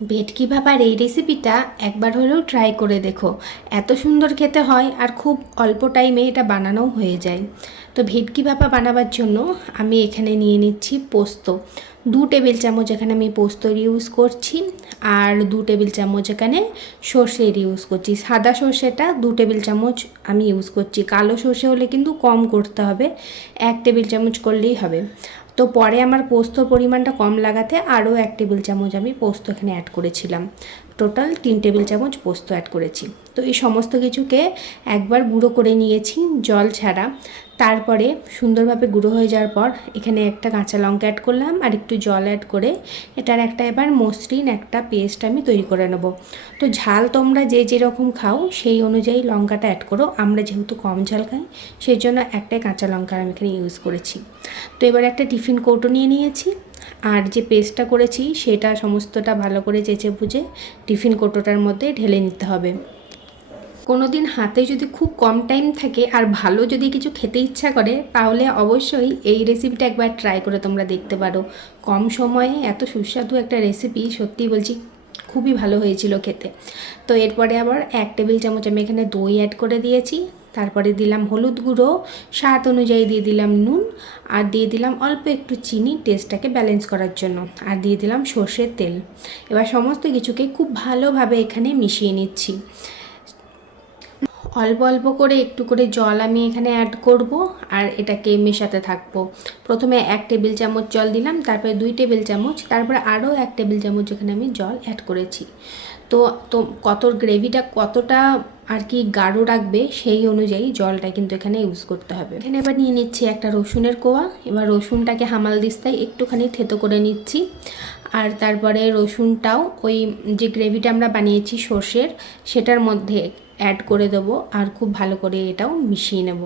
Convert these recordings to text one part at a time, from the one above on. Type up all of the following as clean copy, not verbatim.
ভেটকি ভাপার এই রেসিপিটা একবার হলেও ট্রাই করে দেখো। এত সুন্দর খেতে হয় আর খুব অল্প টাইমে এটা বানানোও হয়ে যায়। তো ভেটকি ভাপা বানাবার জন্য আমি এখানে নিয়ে নিচ্ছি পোস্ত। 2 টেবিল চামচ এখানে আমি পোস্তর ইউজ করছি, আর 2 টেবিল চামচ এখানে সর্ষের ইউজ করছি। সাদা সর্ষেটা 2 টেবিল চামচ আমি ইউজ করছি, কালো সর্ষে হলে কিন্তু কম করতে হবে, 1 টেবিল চামচ করলেই হবে। তো পরে আমার পোস্তর পরিমাণটা কম লাগাতে আরও 1 টেবিল চামচ আমি পোস্ত এখানে অ্যাড করেছিলাম। টোটাল 3 টেবিল চামচ পোস্ত অ্যাড করেছি। তো এই সমস্ত কিছুকে একবার গুঁড়ো করে নিয়েছি জল ছাড়া। তারপরে সুন্দরভাবে গুঁড়ো হয়ে যাওয়ার পর এখানে একটা কাঁচা লঙ্কা অ্যাড করলাম আর একটু জল অ্যাড করে এটার একটা এবার মসৃণ একটা পেস্ট আমি তৈরি করে নেব। তো ঝাল তোমরা যে যেরকম খাও সেই অনুযায়ী লঙ্কাটা অ্যাড করো। আমরা যেহেতু কম ঝাল খাই সেই জন্য একটাই কাঁচা লঙ্কা আমি এখানে ইউজ করেছি। তো এবার একটা টিফিন কৌটো নিয়ে নিয়েছি, আর যে পেস্টটা করেছি সেটা সমস্তটা ভালো করে চেঁচে বুঝে টিফিন কৌটোটার মধ্যে ঢেলে নিতে হবে। কোনো দিন হাতে যদি খুব কম টাইম থাকে আর ভালো যদি কিছু খেতে ইচ্ছা করে তাহলে অবশ্যই এই রেসিপিটা একবার ট্রাই করে তোমরা দেখতে পারো। কম সময়ে এত সুস্বাদু একটা রেসিপি, সত্যি বলছি খুবই ভালো হয়েছিল খেতে। তো এরপরে আবার 1 টেবিল চামচ আমি এখানে দই অ্যাড করে দিয়েছি। তারপরে দিলাম হলুদ গুঁড়ো, স্বাদ অনুযায়ী দিয়ে দিলাম নুন, আর দিয়ে দিলাম অল্প একটু চিনি টেস্টটাকে ব্যালেন্স করার জন্য, আর দিয়ে দিলাম সর্ষের তেল। এবার সমস্ত কিছুকে খুব ভালোভাবে এখানে মিশিয়ে নিচ্ছি। অল্প অল্প করে একটু করে জল আমি এখানে অ্যাড করব আর এটাকে মেশাতে থাকবো। প্রথমে 1 টেবিল চামচ জল দিলাম, তারপরে 2 টেবিল চামচ, তারপরে আরও 1 টেবিল চামচ এখানে আমি জল অ্যাড করেছি। তো তো কত গ্রেভিটা কতটা আর কি গাঢ় রাখবে সেই অনুযায়ী জলটা কিন্তু এখানে ইউজ করতে হবে। এখানে এবার নিয়ে নিচ্ছি একটা রসুনের কোয়া। এবার রসুনটাকে হামাল দিস্তায় একটুখানি থেতো করে নিচ্ছি, আর তারপরে রসুনটাও ওই যে গ্রেভিটা আমরা বানিয়েছি সর্ষের সেটার মধ্যে অ্যাড করে দেবো আর খুব ভালো করে এটাও মিশিয়ে নেব।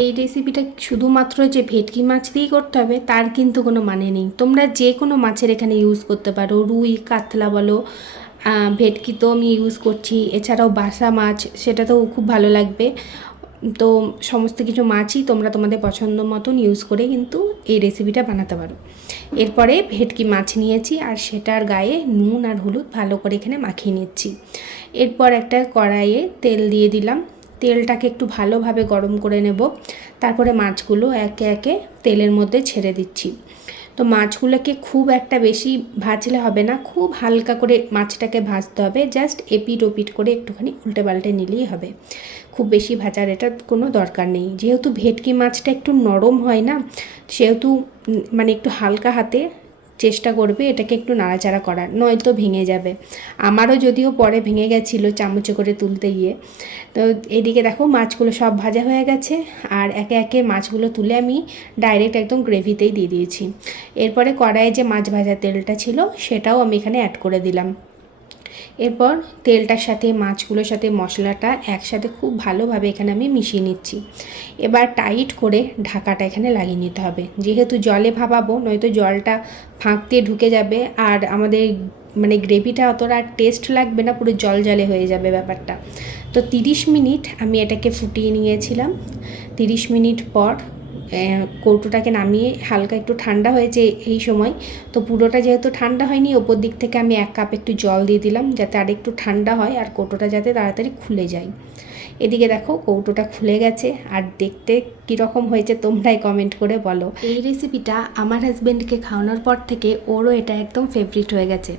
এই রেসিপিটা শুধুমাত্র যে ভেটকি মাছ দিয়েই করতে হবে তার কিন্তু কোনো মানে নেই। তোমরা যে কোনো মাছের এখানে ইউজ করতে পারো, রুই কাতলা বলো, ভেটকি তো আমি ইউজ করছি, এছাড়াও বাসা মাছ সেটাতেও খুব ভালো লাগবে। তো সমস্ত কিছু মাছই তোমরা তোমাদের পছন্দ মতন ইউজ করে কিন্তু এই রেসিপিটা বানাতে পারো। এরপরে ভেটকি মাছ নিয়েছি আর সেটার গায়ে নুন আর হলুদ ভালো করে এখানে মাখিয়ে নিচ্ছি। এরপর একটা কড়াইয়ে তেল দিয়ে দিলাম, তেলটাকে একটু ভালোভাবে গরম করে নেব। তারপরে মাছগুলো একে একে তেলের মধ্যে ছেড়ে দিচ্ছি। তো মাছগুলোকে খুব একটা বেশি ভাজলে হবে না, খুব হালকা করে মাছটাকে ভাজতে হবে, জাস্ট এপিট ওপিট করে একটুখানি উল্টে পাল্টে নিলেই হবে। খুব বেশি ভাজার এটা কোনো দরকার নেই। যেহেতু ভেটকি মাছটা একটু নরম হয় না, সেহেতু মানে একটু হালকা হাতে চেষ্টা করবে এটাকে একটু নাড়াচাড়া করার, নয়তো ভেঙে যাবে। আমারও যদিও পরে ভেঙে গেছিলো চামচে করে তুলতে গিয়ে। তো এদিকে দেখো মাছগুলো সব ভাজা হয়ে গেছে, আর একে একে মাছগুলো তুলে আমি ডাইরেক্ট একদম গ্রেভিতেই দিয়ে দিয়েছি। এরপরে কড়াইয়ে যে মাছ ভাজা তেলটা ছিল সেটাও আমি এখানে অ্যাড করে দিলাম। এরপর তেলটার সাথে মাছগুলোর সাথে মশলাটা একসাথে খুব ভালোভাবে এখানে আমি মিশিয়ে নিচ্ছি। এবার টাইট করে ঢাকাটা এখানে লাগিয়ে নিতে হবে, যেহেতু জলে ভাপাবো, নয়তো জলটা ফাঁক দিয়ে ঢুকে যাবে আর আমাদের মানে গ্রেভিটা অতটা টেস্ট লাগবে না, পুরো জল জলে হয়ে যাবে ব্যাপারটা। তো 30 মিনিট আমি এটাকে ফুটিয়ে নিয়েছিলাম। 30 মিনিট পর কৌটোটাকে নামিয়ে হালকা একটু ঠান্ডা হয়েছে এই সময়। তো পুরোটা যেহেতু ঠান্ডা হয়নি, ওপর দিক থেকে আমি 1 কাপ একটু জল দিয়ে দিলাম যাতে আর একটু ঠান্ডা হয় আর কৌটোটা যাতে তাড়াতাড়ি খুলে যায়। এদিকে দেখো কৌটোটা খুলে গেছে, আর দেখতে কীরকম হয়েছে তোমরাই কমেন্ট করে বলো। এই রেসিপিটা আমার হাজব্যান্ডকে খাওয়ানোর পর থেকে ওরও এটা একদম ফেভারিট হয়ে গেছে।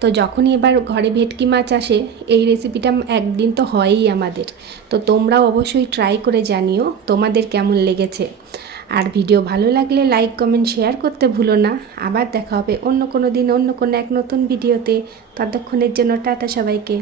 তো যখনই এবার ঘরে ভেটকি মাছ আসে এই রেসিপিটা একদিন তো হয়ই আমাদের। তো তোমরাও অবশ্যই ট্রাই করে জানিও তোমাদের কেমন লেগেছে। আর ভিডিও ভালো লাগলে লাইক কমেন্ট শেয়ার করতে ভুলো না। আবার দেখা হবে অন্য কোনো দিন অন্য কোনো এক নতুন ভিডিওতে। ততক্ষণের জন্য টাটা সবাইকে।